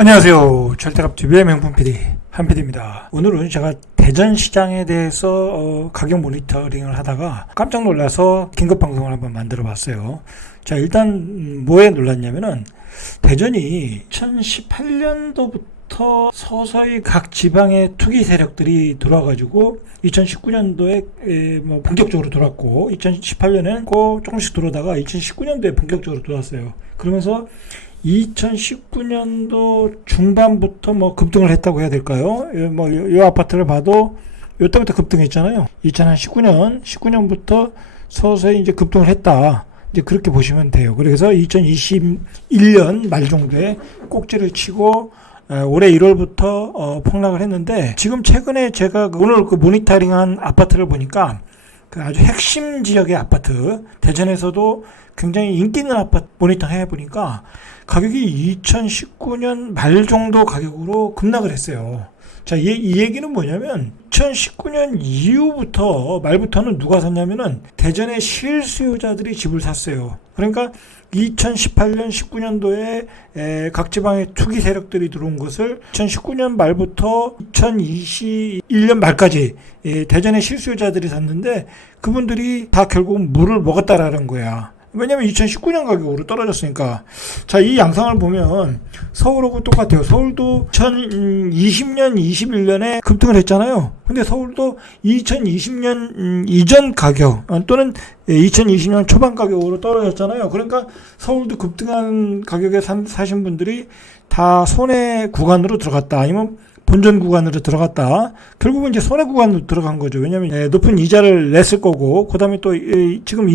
안녕하세요. 절대값TV의 명품 PD 한PD입니다. 오늘은 제가 대전시장에 대해서 가격 모니터링을 하다가 깜짝 놀라서 긴급방송을 한번 만들어 봤어요. 자, 일단 뭐에 놀랐냐면은 대전이 2018년도부터 서서히 각 지방의 투기 세력들이 들어와가지고 2019년도에 뭐 본격적으로 들어왔고 2018년에는 조금씩 들어오다가 2019년도에 본격적으로 들어왔어요. 그러면서 2019년도 중반부터 뭐 급등을 했다고 해야 될까요? 요 아파트를 봐도 요때부터 급등했잖아요. 2019년부터 서서히 이제 급등을 했다. 이제 그렇게 보시면 돼요. 그래서 2021년 말 정도에 꼭지를 치고 올해 1월부터 폭락을 했는데, 지금 최근에 제가 오늘 그 모니터링한 아파트를 보니까 그 아주 핵심 지역의 아파트, 대전에서도 굉장히 인기 있는 아파트 모니터링 해보니까 가격이 2019년 말 정도 가격으로 급락을 했어요. 자, 이 얘기는 뭐냐면 2019년 이후부터 말부터는 누가 샀냐면은 대전의 실수요자들이 집을 샀어요. 그러니까 2018년 19년도에 각 지방의 투기 세력들이 들어온 것을 2019년 말부터 2021년 말까지 대전의 실수요자들이 샀는데, 그분들이 다 결국 물을 먹었다라는 거야. 왜냐면 2019년 가격으로 떨어졌으니까. 자, 이 양상을 보면 서울하고 똑같아요. 서울도 2020년, 21년에 급등을 했잖아요. 근데 서울도 2020년 이전 가격 또는 2020년 초반 가격으로 떨어졌잖아요. 그러니까 서울도 급등한 가격에 사신 분들이 다 손해 구간으로 들어갔다, 아니면 본전 구간으로 들어갔다. 결국은 이제 손해 구간으로 들어간 거죠. 왜냐하면 높은 이자를 냈을 거고, 그 다음에 또 지금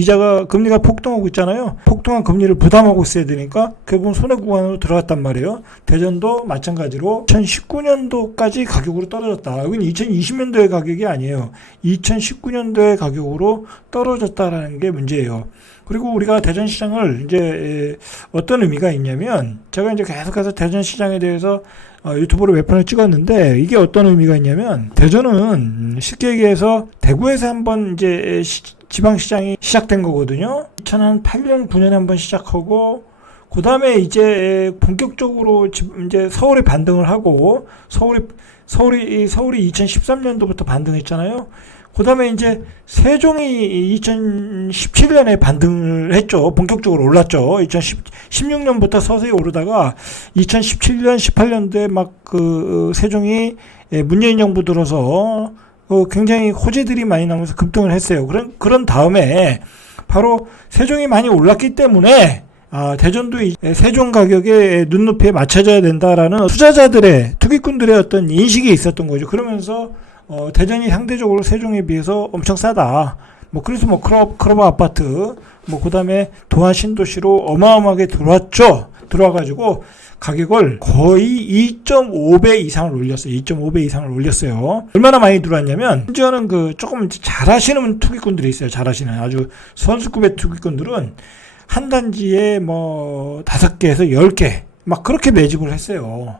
금리가 폭등하고 있잖아요. 폭등한 금리를 부담하고 있어야 되니까 결국은 손해 구간으로 들어갔단 말이에요. 대전도 마찬가지로 2019년도까지 가격으로 떨어졌다. 여기는 2020년도의 가격이 아니에요. 2019년도의 가격으로 떨어졌다라는 게 문제예요. 그리고 우리가 대전시장을 이제 어떤 의미가 있냐면, 제가 이제 계속해서 대전시장에 대해서 유튜브로 몇 편을 찍었는데, 이게 어떤 의미가 있냐면, 대전은 쉽게 얘기해서 대구에서 한번 이제 지방시장이 시작된 거거든요. 2008년, 9년에 한번 시작하고, 그 다음에 이제 본격적으로 이제 서울에 반등을 하고, 서울이 2013년도부터 반등했잖아요. 그 다음에 이제 세종이 2017년에 반등을 했죠. 본격적으로 올랐죠. 2016년부터 서서히 오르다가 2017년, 18년도에 막 세종이 문재인 정부 들어서 굉장히 호재들이 많이 나오면서 급등을 했어요. 그런 다음에 바로 세종이 많이 올랐기 때문에 대전도 세종 가격에 눈높이에 맞춰져야 된다라는 투기꾼들의 어떤 인식이 있었던 거죠. 그러면서 대전이 상대적으로 세종에 비해서 엄청 싸다. 그래서 클럽 아파트, 그 다음에 도안 신도시로 어마어마하게 들어왔죠. 들어와가지고 가격을 거의 2.5배 이상을 올렸어요. 2.5배 이상을 올렸어요. 얼마나 많이 들어왔냐면, 심지어는 조금 잘하시는 투기꾼들이 있어요. 잘하시는 아주 선수급의 투기꾼들은 한 단지에 5개에서 10개 그렇게 매집을 했어요.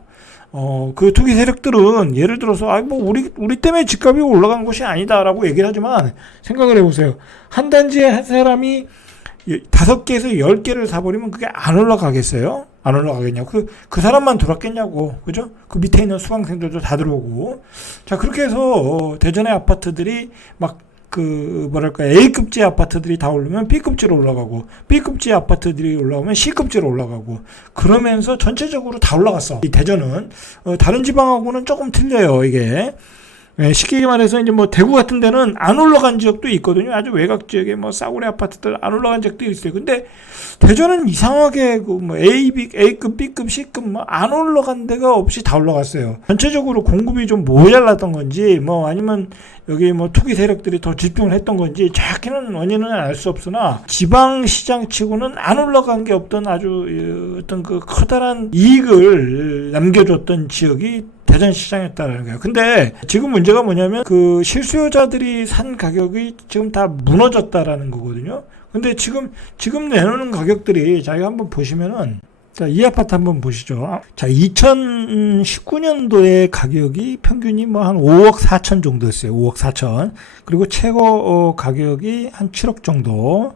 그 투기 세력들은 예를 들어서 우리 때문에 집값이 올라간 것이 아니다라고 얘기를 하지만, 생각을 해보세요. 한 단지에 한 사람이 5개에서 10개를 사버리면 그게 안 올라가겠어요? 안 올라가겠냐고. 그 사람만 들어왔겠냐고. 그죠? 그 밑에 있는 수강생들도 다 들어오고. 자, 그렇게 해서 대전의 아파트들이 A급지 아파트들이 다 오르면 B급지로 올라가고, B급지 아파트들이 올라오면 C급지로 올라가고, 그러면서 전체적으로 다 올라갔어. 이 대전은 다른 지방하고는 조금 틀려요. 이게 쉽게 말해서 이제 대구 같은 데는 안 올라간 지역도 있거든요. 아주 외곽 지역에 싸구려 아파트들 안 올라간 지역도 있어요. 근데 대전은 이상하게 A급, B급, C급 안 올라간 데가 없이 다 올라갔어요. 전체적으로 공급이 좀 모자랐던 건지, 아니면 여기 투기 세력들이 더 집중을 했던 건지 정확히는 원인은 알 수 없으나, 지방시장 치고는 안 올라간 게 없던 아주 어떤 커다란 이익을 남겨줬던 지역이 대전시장이었다는 거예요. 근데 지금 문제가 뭐냐면, 실수요자들이 산 가격이 지금 다 무너졌다라는 거거든요. 근데 지금 내놓는 가격들이, 자기가 한번 보시면은, 자, 이 아파트 한번 보시죠. 자, 2019년도에 가격이 평균이 한 5억 4천 정도였어요. 5억 4천. 그리고 최고 가격이 한 7억 정도.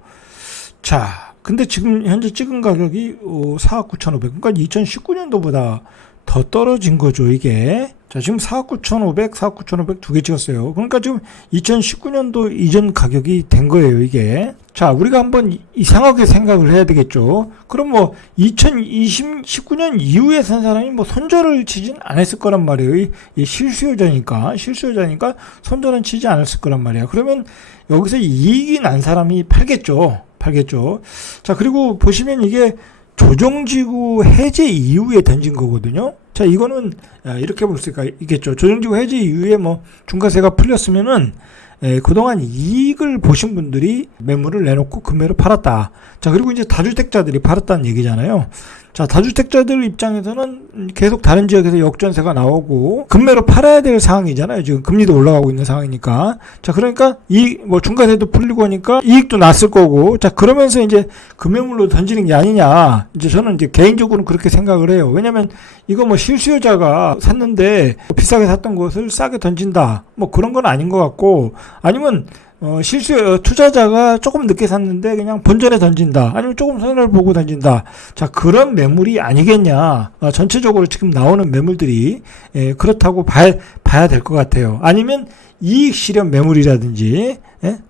자, 근데 지금 현재 찍은 가격이 4억 9,500. 그러니까 2019년도보다 더 떨어진 거죠, 이게. 자, 지금 4억 9,500, 4억 9,500 두 개 찍었어요. 그러니까 지금 2019년도 이전 가격이 된 거예요, 이게. 자, 우리가 한번 이상하게 생각을 해야 되겠죠. 그럼 뭐 2019년 이후에 산 사람이 뭐 손절을 치진 않았을 거란 말이에요. 이 실수요자니까 손절은 치지 않았을 거란 말이에요. 그러면 여기서 이익이 난 사람이 팔겠죠. 자, 그리고 보시면 이게 조정지구 해제 이후에 던진 거거든요. 자, 이거는 이렇게 볼 수가 있겠죠. 조정지구 해제 이후에 뭐 중과세가 풀렸으면은 그동안 이익을 보신 분들이 매물을 내놓고 금매로 팔았다. 자, 그리고 이제 다주택자들이 팔았다는 얘기잖아요. 자, 다주택자들 입장에서는 계속 다른 지역에서 역전세가 나오고 금매로 팔아야 될 상황이잖아요. 지금 금리도 올라가고 있는 상황이니까. 자, 그러니까 뭐 중과세도 풀리고 하니까 이익도 났을 거고. 자, 그러면서 이제 금매물로 던지는 게 아니냐. 이제 저는 이제 개인적으로 그렇게 생각을 해요. 왜냐면 이거 뭐 실수요자가 샀는데 비싸게 샀던 것을 싸게 던진다. 뭐 그런 건 아닌 것 같고, 아니면 투자자가 조금 늦게 샀는데 그냥 본전에 던진다. 아니면 조금 손해를 보고 던진다. 자, 그런 매물이 아니겠냐. 전체적으로 지금 나오는 매물들이, 그렇다고 봐야 될 것 같아요. 아니면 이익 실현 매물이라든지,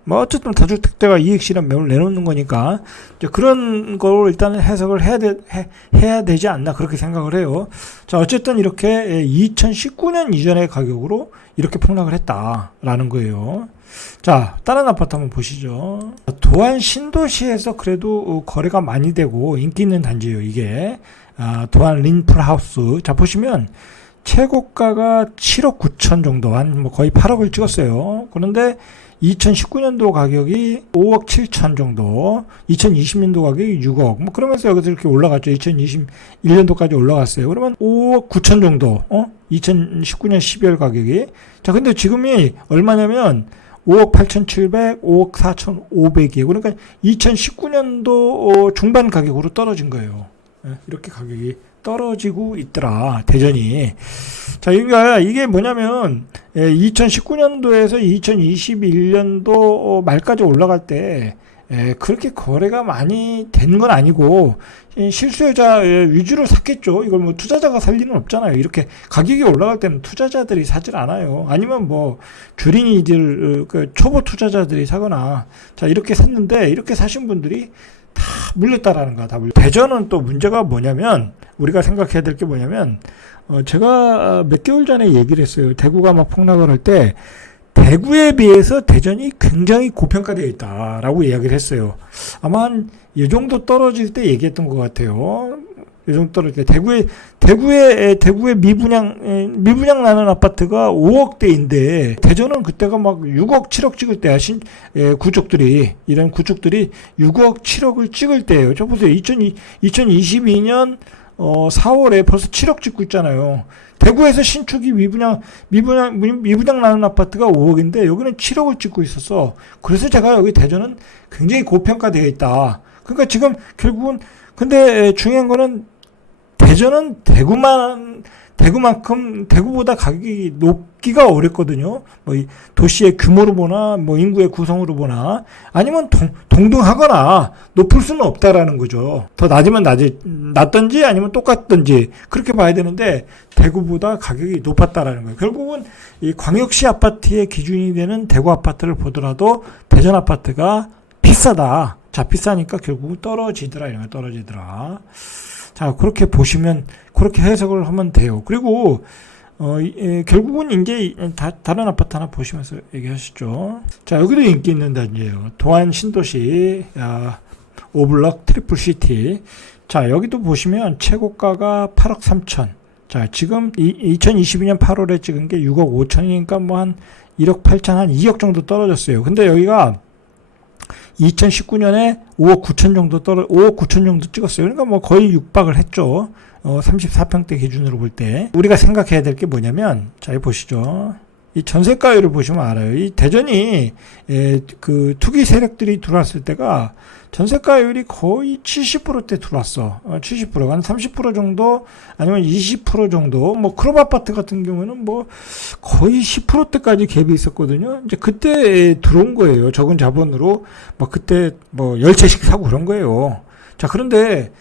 뭐 어쨌든 다주택자가 이익 실현 매물 내놓는 거니까, 이제 그런 걸 일단은 해석을 해야 되지 않나 그렇게 생각을 해요. 자, 어쨌든 이렇게 2019년 이전의 가격으로 이렇게 폭락을 했다라는 거예요. 자, 다른 아파트 한번 보시죠. 도안 신도시에서 그래도 거래가 많이 되고 인기 있는 단지예요, 이게. 도안 린플하우스. 자, 보시면 최고가가 7억 9천 정도, 한 뭐 거의 8억을 찍었어요. 그런데 2019년도 가격이 5억 7천 정도, 2020년도 가격이 6억, 뭐 그러면서 여기서 이렇게 올라갔죠. 2021년도까지 올라갔어요. 그러면 5억 9천 정도, 2019년 12월 가격이. 자, 근데 지금이 얼마냐면 5억 8,700, 5억 4,500이에요. 그러니까 2019년도 중반 가격으로 떨어진 거예요. 이렇게 가격이 떨어지고 있더라, 대전이. 자, 이게 뭐냐면 2019년도에서 2021년도 말까지 올라갈 때 그렇게 거래가 많이 된 건 아니고 실수요자 위주로 샀겠죠. 이걸 뭐 투자자가 살 리는 없잖아요. 이렇게 가격이 올라갈 때는 투자자들이 사질 않아요. 아니면 뭐 주린이들, 초보 투자자들이 사거나. 자, 이렇게 샀는데 이렇게 사신 분들이 다 물렸다라는 거야. 대전은 또 문제가 뭐냐면, 우리가 생각해야 될 게 뭐냐면, 제가 몇 개월 전에 얘기를 했어요. 대구가 막 폭락을 할 때 대구에 비해서 대전이 굉장히 고평가되어 있다라고 이야기를 했어요. 아마 한 이 정도 떨어질 때 얘기했던 것 같아요. 이 정도 떨어질 때 대구에 미분양 나는 아파트가 5억대인데 대전은 그때가 막 6억 7억 찍을 때 이런 구축들이 6억 7억을 찍을 때예요. 저 보세요. 2022년 4월에 벌써 7억 찍고 있잖아요. 대구에서 신축이 미분양 나는 아파트가 5억인데 여기는 7억을 찍고 있었어. 그래서 제가 여기 대전은 굉장히 고평가되어 있다. 그러니까 지금 결국은, 근데 중요한 거는 대전은 대구만큼 대구보다 가격이 높기가 어렵거든요. 뭐 이 도시의 규모로 보나 뭐 인구의 구성으로 보나, 아니면 동등하거나 높을 수는 없다라는 거죠. 더 낮던지 아니면 똑같던지 그렇게 봐야 되는데 대구보다 가격이 높았다라는 거예요. 결국은 이 광역시 아파트의 기준이 되는 대구 아파트를 보더라도 대전 아파트가 비싸다. 자, 비싸니까 결국은 떨어지더라. 자, 그렇게 보시면, 그렇게 해석을 하면 돼요. 그리고, 결국은 이제 다른 아파트 하나 보시면서 얘기하시죠. 자, 여기도 인기 있는 단지예요. 도안 신도시, 오블럭 트리플 시티. 자, 여기도 보시면 최고가가 8억 3천. 자, 지금 2022년 8월에 찍은 게 6억 5천이니까 뭐 한 1억 8천, 한 2억 정도 떨어졌어요. 근데 여기가 2019년에 5억 9천 정도 찍었어요. 그러니까 뭐 거의 육박을 했죠. 34평대 기준으로 볼 때. 우리가 생각해야 될 게 뭐냐면, 자, 여기 보시죠. 이 전세가율을 보시면 알아요. 이 대전이, 그 투기 세력들이 들어왔을 때가 전세가율이 거의 70%대 들어왔어. 70%, 한 30% 정도, 아니면 20% 정도. 뭐 클럽 아파트 같은 경우는 뭐 거의 10%대까지 갭이 있었거든요. 이제 그때 들어온 거예요. 적은 자본으로. 뭐 그때 뭐 10채씩 사고 그런 거예요. 자, 그런데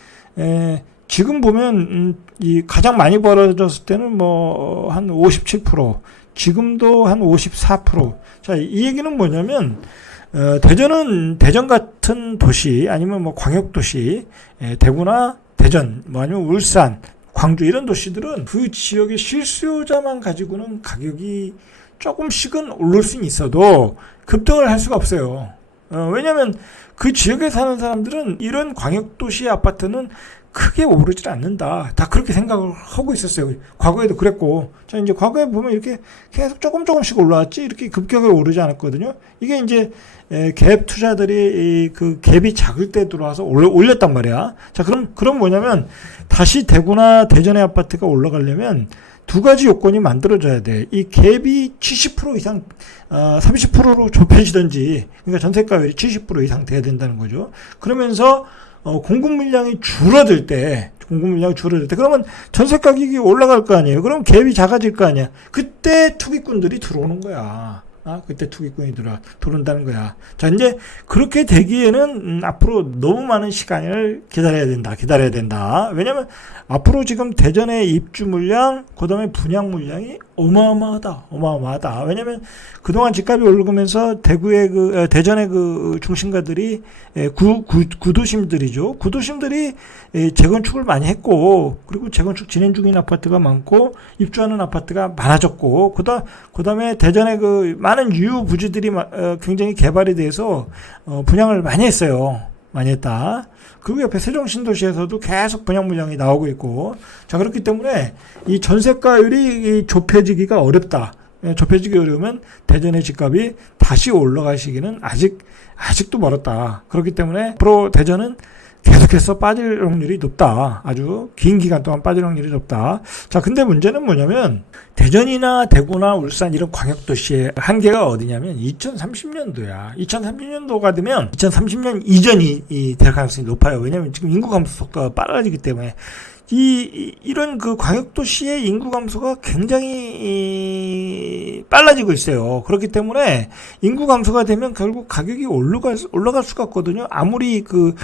지금 보면 이 가장 많이 벌어졌을 때는 뭐 한 57%, 지금도 한 54%. 자, 이 얘기는 뭐냐면 대전은 대전 같은 도시 아니면 뭐 광역 도시, 대구나 대전, 뭐 아니면 울산, 광주 이런 도시들은 그 지역의 실수요자만 가지고는 가격이 조금씩은 오를 수는 있어도 급등을 할 수가 없어요. 왜냐하면 그 지역에 사는 사람들은 이런 광역도시 아파트는 크게 오르질 않는다. 다 그렇게 생각을 하고 있었어요. 과거에도 그랬고. 자, 이제 과거에 보면 이렇게 계속 조금씩 올라왔지, 이렇게 급격하게 오르지 않았거든요. 이게 이제, 갭 투자들이 그 갭이 작을 때 들어와서 올렸단 말이야. 자, 그럼 뭐냐면, 다시 대구나 대전의 아파트가 올라가려면, 두 가지 요건이 만들어져야 돼. 이 갭이 70% 이상, 30%로 좁혀지든지, 그러니까 전세가율이 70% 이상 돼야 된다는 거죠. 그러면서, 공급 물량이 줄어들 때, 그러면 전세 가격이 올라갈 거 아니에요. 그럼 갭이 작아질 거 아니야. 그때 투기꾼들이 들어오는 거야. 그때 투기꾼이 들어온다는 거야. 자, 이제 그렇게 되기에는 앞으로 너무 많은 시간을 기다려야 된다. 왜냐면 앞으로 지금 대전의 입주 물량, 그 다음에 분양 물량이 어마어마하다. 왜냐면 그동안 집값이 오르면서 대전의 그 중심가들이 구도심들이죠. 구도심들이 재건축을 많이 했고, 그리고 재건축 진행 중인 아파트가 많고, 입주하는 아파트가 많아졌고, 그 다음에 대전의 그 많은 유휴 부지들이 굉장히 개발이 돼서 분양을 많이 했어요. 많이 했다. 그리고 옆에 세종신도시에서도 계속 분양 물량이 나오고 있고, 자, 그렇기 때문에 이 전세가율이 좁혀지기가 어렵다. 좁혀지기 어려우면 대전의 집값이 다시 올라가시기는 아직도 멀었다. 그렇기 때문에 앞으로 대전은 계속해서 빠질 확률이 높다. 아주 긴 기간 동안 빠질 확률이 높다. 자, 근데 문제는 뭐냐면 대전이나 대구나 울산 이런 광역도시의 한계가 어디냐면 2030년도야. 2030년도가 되면 2030년 이전이 될 가능성이 높아요. 왜냐하면 지금 인구 감소 속도가 빨라지기 때문에 이런 그 광역도시의 인구 감소가 굉장히 빨라지고 있어요. 그렇기 때문에 인구 감소가 되면 결국 가격이 올라갈 수가 없거든요. 아무리 그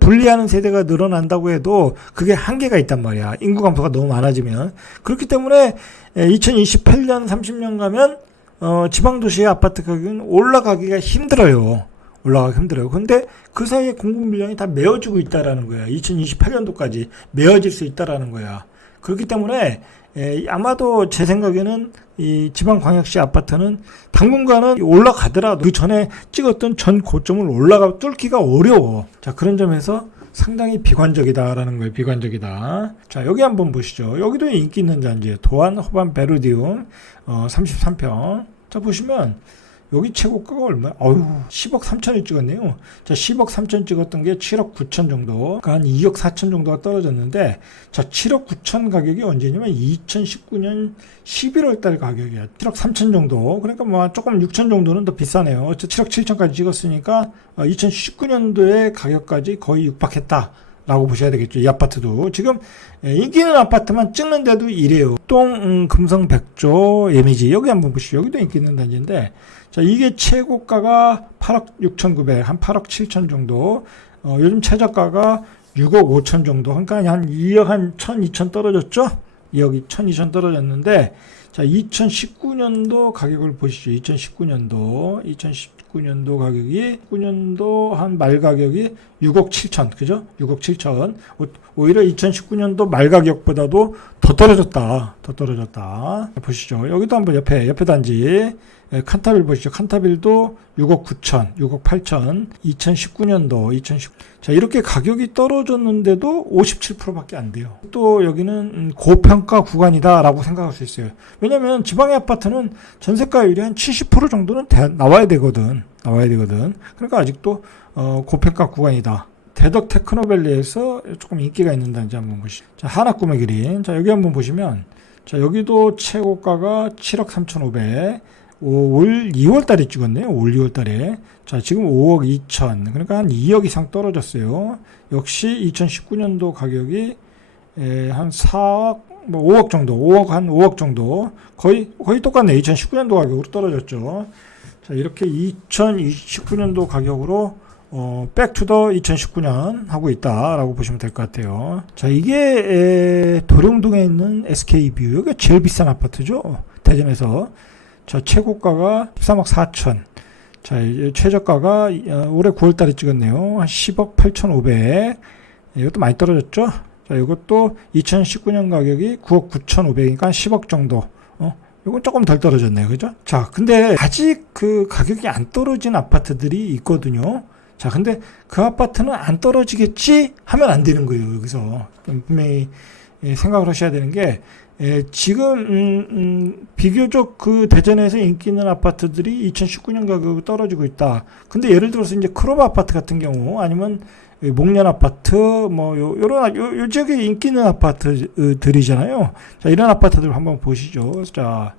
분리하는 세대가 늘어난다고 해도 그게 한계가 있단 말이야. 인구 감소가 너무 많아지면. 그렇기 때문에 2028년, 30년 가면 지방도시의 아파트 가격은 올라가기가 힘들어요. 근데 그 사이에 공급 물량이 다 메워지고 있다라는 거야. 2028년도까지 메워질 수 있다라는 거야. 그렇기 때문에 아마도 제 생각에는 이 지방광역시 아파트는 당분간은 올라가더라도 그 전에 찍었던 전 고점을 뚫기가 어려워. 자, 그런 점에서 상당히 비관적이다라는 거예요. 비관적이다. 자, 여기 한번 보시죠. 여기도 인기 있는 단지 도안 호반 베르디움 33평. 자, 보시면 여기 최고가가 얼마야? 10억 3천을 찍었네요. 자, 10억 3천 찍었던 게 7억 9천 정도. 그러니까 한 2억 4천 정도가 떨어졌는데, 자, 7억 9천 가격이 언제냐면 2019년 11월 달 가격이야. 7억 3천 정도. 그러니까 뭐 조금 6천 정도는 더 비싸네요. 7억 7천까지 찍었으니까 2019년도의 가격까지 거의 육박했다. 라고 보셔야 되겠죠. 이 아파트도. 지금 인기 있는 아파트만 찍는데도 이래요. 금성 백조 예미지. 여기 한번 보시죠. 여기도 인기 있는 단지인데, 자, 이게 최고가가 8억 6,900, 한 8억 7천 정도. 요즘 최저가가 6억 5천 정도. 그러니까 한 2억 한 1천, 2천 떨어졌죠? 2억 2천, 2천 떨어졌는데, 자, 2019년도 가격을 보시죠. 2019년도 가격이, 19년도 한 말 가격이 6억 7천, 그죠? 6억 7천. 오히려 2019년도 말 가격보다도 더 떨어졌다. 보시죠. 여기도 한번 옆에 단지. 칸타빌 보시죠. 칸타빌도 6억 9천, 6억 8천, 2019년도, 자, 이렇게 가격이 떨어졌는데도 57%밖에 안 돼요. 또 여기는 고평가 구간이다라고 생각할 수 있어요. 왜냐면 지방의 아파트는 전세가율이 한 70% 정도는 나와야 되거든. 그러니까 아직도 고평가 구간이다. 대덕 테크노밸리에서 조금 인기가 있는 단지 한번 보시죠. 자, 하나꿈의 기린. 자, 여기 한번 보시면, 자, 여기도 최고가가 7억 3,500. 올 2월 달에 찍었네요. 올 2월 달에. 자, 지금 5억 2천. 그러니까 한 2억 이상 떨어졌어요. 역시 2019년도 가격이 한 4억, 뭐 5억 정도. 5억 정도. 거의 똑같네. 2019년도 가격으로 떨어졌죠. 자, 이렇게 2029년도 가격으로 백투더 2019년 하고 있다라고 보시면 될 것 같아요. 자, 이게 도룡동에 있는 SK뷰. 여기가 제일 비싼 아파트죠. 대전에서. 자, 최고가가 13억 4천. 자, 이제 최저가가 올해 9월달에 찍었네요. 한 10억 8,500. 이것도 많이 떨어졌죠. 자, 이것도 2019년 가격이 9억 9,500이니까 한 10억 정도. 이건 조금 덜 떨어졌네요. 그죠? 자, 근데 아직 그 가격이 안 떨어진 아파트들이 있거든요. 자, 근데 그 아파트는 안 떨어지겠지 하면 안 되는 거예요. 여기서 분명히 생각을 하셔야 되는 게, 지금 비교적 그 대전에서 인기 있는 아파트들이 2019년 가격이 떨어지고 있다. 근데 예를 들어서 이제 크로바 아파트 같은 경우, 아니면 목련 아파트, 뭐 요 지역에 인기 있는 아파트들이잖아요. 자, 이런 아파트들 한번 보시죠. 자,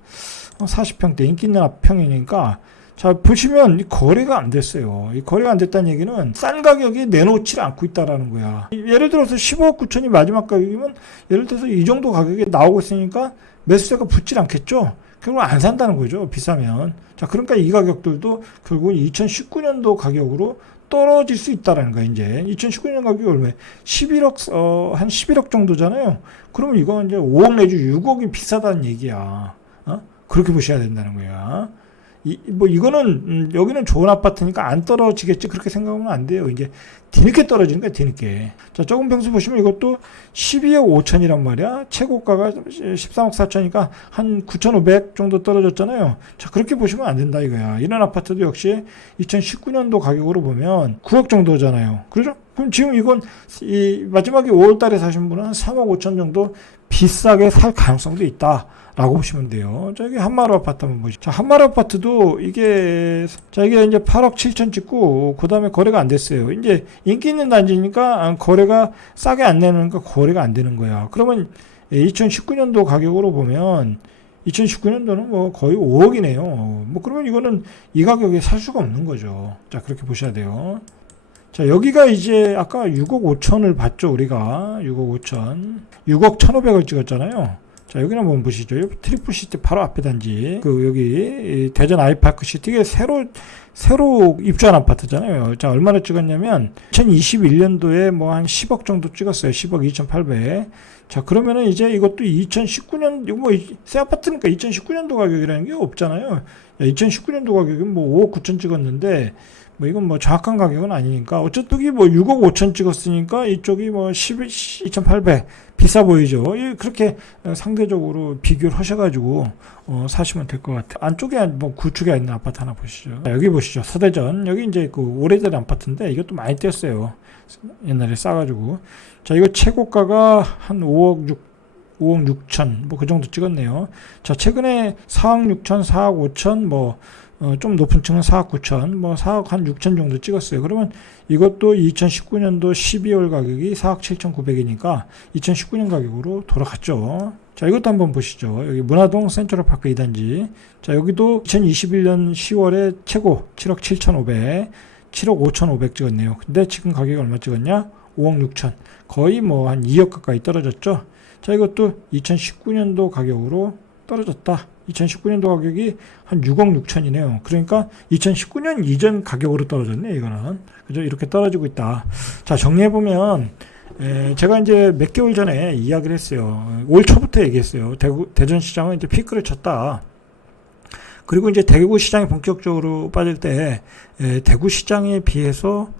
40평대 인기 있는 평이니까, 자, 보시면 이 거래가 안 됐어요. 이 거래가 안 됐다는 얘기는 싼 가격에 내놓지 않고 있다라는 거야. 예를 들어서 15억 9천이 마지막 가격이면, 예를 들어서 이 정도 가격에 나오고 있으니까 매수세가 붙질 않겠죠. 결국 안 산다는 거죠. 비싸면. 자, 그러니까 이 가격들도 결국은 2019년도 가격으로 떨어질 수 있다라는 거야. 이제 2019년 가격이 얼마예요? 11억, 한 11억 정도잖아요. 그러면 이건 이제 5억 내지 6억이 비싸다는 얘기야. 그렇게 보셔야 된다는 거야. 이거는, 여기는 좋은 아파트니까 안 떨어지겠지. 그렇게 생각하면 안 돼요. 이제, 뒤늦게 떨어지는 거야, 뒤늦게. 자, 조금 평수 보시면 이것도 12억 5천이란 말이야. 최고가가 13억 4천이니까 한 9,500 정도 떨어졌잖아요. 자, 그렇게 보시면 안 된다, 이거야. 이런 아파트도 역시 2019년도 가격으로 보면 9억 정도잖아요. 그렇죠? 그럼 지금 이건, 마지막에 5월 달에 사신 분은 한 3억 5천 정도 비싸게 살 가능성도 있다. 라고 보시면 돼요. 저기 한마루 아파트 한번 보시죠. 자, 한마루 아파트도 이게 이제 8억 7천 찍고, 그 다음에 거래가 안 됐어요. 이제 인기 있는 단지니까 거래가 싸게 안 내니까 거래가 안 되는 거야. 그러면 2019년도 가격으로 보면 2019년도는 뭐 거의 5억이네요. 뭐 그러면 이거는 이 가격에 살 수가 없는 거죠. 자, 그렇게 보셔야 돼요. 자, 여기가 이제 아까 6억 5천을 봤죠, 우리가. 6억 5천. 6억 1,500을 찍었잖아요. 자, 여기는 한번 보시죠. 여기 트리플시티 바로 앞에 단지. 여기 대전 아이파크시티, 이게 새로 입주한 아파트잖아요. 자, 얼마나 찍었냐면 2021년도에 뭐 한 10억 정도 찍었어요. 10억 2,800. 자, 그러면은 이제 이것도 2019년, 이거 뭐 새 아파트니까 2019년도 가격이라는 게 없잖아요. 2019년도 가격은 뭐 5억 9천 찍었는데, 뭐 이건 뭐 정확한 가격은 아니니까, 어쨌든 뭐 6억 5천 찍었으니까 이쪽이 뭐 2,800 비싸 보이죠. 그렇게 상대적으로 비교를 하셔가지고 사시면 될 것 같아요. 안쪽에 뭐 구축에 있는 아파트 하나 보시죠. 자, 여기 보시죠. 서대전. 여기 이제 그 오래된 아파트인데 이것도 많이 뛰었어요. 옛날에 싸가지고. 자, 이거 최고가가 한 5억 6천 뭐 그 정도 찍었네요. 자, 최근에 4억 6천, 4억 5천 뭐 좀 높은 층은 4억 9천, 뭐 4억 한 6천 정도 찍었어요. 그러면 이것도 2019년도 12월 가격이 4억 7,900이니까 2019년 가격으로 돌아갔죠. 자, 이것도 한번 보시죠. 여기 문화동 센트럴파크 2단지. 자, 여기도 2021년 10월에 최고 7억 7,500, 7억 5,500 찍었네요. 근데 지금 가격이 얼마 찍었냐? 5억 6천. 거의 뭐 한 2억 가까이 떨어졌죠. 자, 이것도 2019년도 가격으로 떨어졌다. 2019년도 가격이 한 6억 6천이네요. 그러니까 2019년 이전 가격으로 떨어졌네, 이거는. 그죠? 이렇게 떨어지고 있다. 자, 정리해보면, 제가 이제 몇 개월 전에 이야기를 했어요. 올 초부터 얘기했어요. 대전 시장은 이제 피크를 쳤다. 그리고 이제 대구 시장이 본격적으로 빠질 때, 대구 시장에 비해서,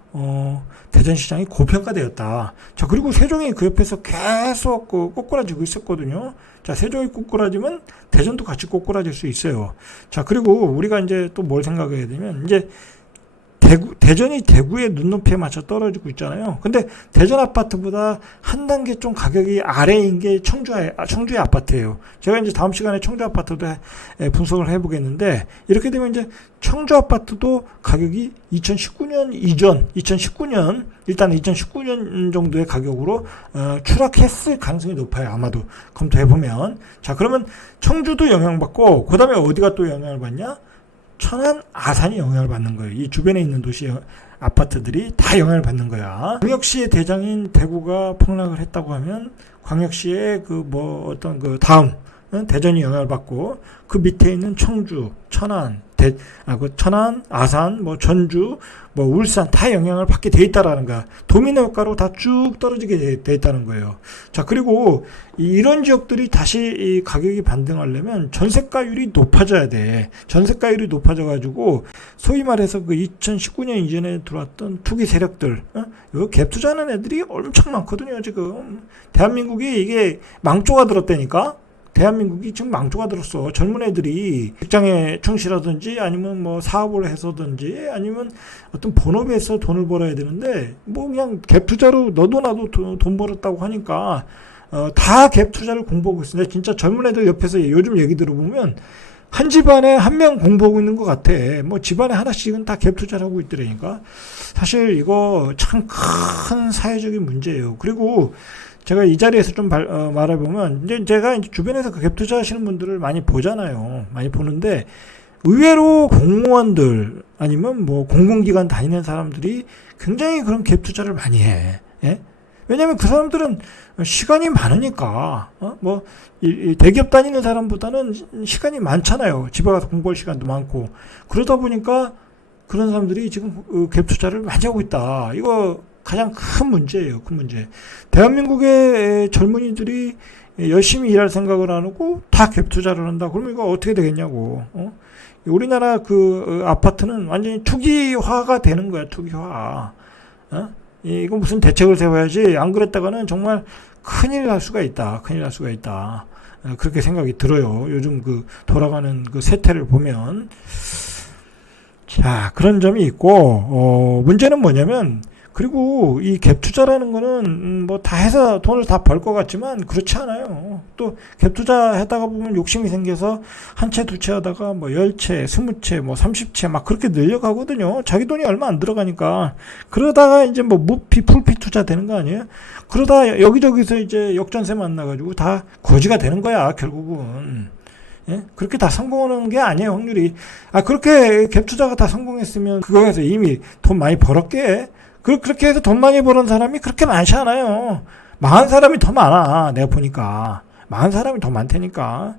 대전 시장이 고평가되었다. 자, 그리고 세종이 그 옆에서 계속 꼬꾸라지고 있었거든요. 자, 세종이 꼬꾸라지면 대전도 같이 꼬꾸라질 수 있어요. 자, 그리고 우리가 이제 또 뭘 생각해야 되면, 이제 대전이 대구의 눈높이에 맞춰 떨어지고 있잖아요. 근데 대전 아파트보다 한 단계 좀 가격이 아래인 게 청주의 아파트예요. 제가 이제 다음 시간에 청주 아파트도 분석을 해보겠는데, 이렇게 되면 이제 청주 아파트도 가격이 2019년 이전, 2019년, 일단 2019년 정도의 가격으로 추락했을 가능성이 높아요. 아마도 검토해보면. 자, 그러면 청주도 영향받고, 그 다음에 어디가 또 영향을 받냐? 천안, 아산이 영향을 받는 거예요. 이 주변에 있는 도시 아파트들이 다 영향을 받는 거야. 광역시의 대장인 대구가 폭락을 했다고 하면 광역시의 다음 대전이 영향을 받고, 그 밑에 있는 청주, 천안, 그 천안, 아산, 뭐 전주, 뭐 울산 다 영향을 받게 돼 있다라는 거야. 도미노 효과로 다 쭉 떨어지게 돼 있다는 거예요. 자, 그리고 이런 지역들이 다시 이 가격이 반등하려면 전세가율이 높아져야 돼. 전세가율이 높아져가지고 소위 말해서 그 2019년 이전에 들어왔던 투기 세력들, 이거 갭 투자하는 애들이 엄청 많거든요. 지금 대한민국이 이게 망조가 들었다니까. 대한민국이 지금 망조가 들었어. 젊은 애들이 직장에 충실하든지 아니면 뭐 사업을 해서든지 아니면 어떤 본업에서 돈을 벌어야 되는데 뭐 그냥 갭 투자로 너도 나도 돈 벌었다고 하니까 다 갭 투자를 공부하고 있습니다. 진짜 젊은 애들 옆에서 요즘 얘기 들어보면 한 집안에 한 명 공부하고 있는 것 같아. 뭐 집안에 하나씩은 다 갭 투자를 하고 있더라니까. 사실 이거 참 큰 사회적인 문제예요. 그리고 제가 이 자리에서 좀 말해보면, 이제 제가 이제 주변에서 그 갭 투자하시는 분들을 많이 보잖아요. 많이 보는데, 의외로 공무원들, 아니면 뭐 공공기관 다니는 사람들이 굉장히 그런 갭 투자를 많이 해. 예? 왜냐면 그 사람들은 시간이 많으니까, 이 대기업 다니는 사람보다는 시간이 많잖아요. 집에 가서 공부할 시간도 많고. 그러다 보니까 그런 사람들이 지금 갭 투자를 많이 하고 있다. 이거 가장 큰 문제예요. 큰 문제. 대한민국의 젊은이들이 열심히 일할 생각을 안 하고 다 갭 투자를 한다. 그러면 이거 어떻게 되겠냐고. 우리나라 그 아파트는 완전히 투기화가 되는 거야. 투기화. 이거 무슨 대책을 세워야지. 안 그랬다가는 정말 큰일 날 수가 있다. 큰일 날 수가 있다. 그렇게 생각이 들어요. 요즘 그 돌아가는 그 세태를 보면. 자, 그런 점이 있고, 문제는 뭐냐면, 그리고 이 갭 투자라는 거는 뭐 다 해서 돈을 다 벌 것 같지만 그렇지 않아요. 또 갭 투자 하다가 보면 욕심이 생겨서 한 채, 두 채 하다가 뭐 10채, 20채, 뭐 30채 막 그렇게 늘려가거든요. 자기 돈이 얼마 안 들어가니까. 그러다가 이제 뭐 무피, 풀피 투자 되는 거 아니에요? 그러다 여기저기서 이제 역전세 만나가지고 다 거지가 되는 거야, 결국은. 예? 그렇게 다 성공하는 게 아니에요, 확률이. 그렇게 갭 투자가 다 성공했으면 그거에서 이미 돈 많이 벌었게. 그렇게 해서 돈 많이 버는 사람이 그렇게 많지 않아요. 망한 사람이 더 많아. 내가 보니까. 망한 사람이 더 많다니까.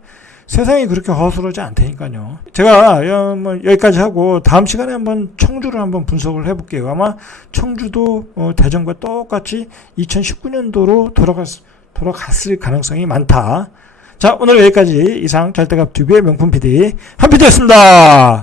세상이 그렇게 허술하지 않다니까요. 제가 뭐 여기까지 하고 다음 시간에 한번 청주를 한번 분석을 해볼게요. 아마 청주도 대전과 똑같이 2019년도로 돌아갔을 가능성이 많다. 자, 오늘 여기까지 이상 잘때갑TV의 명품 PD 한PD였습니다.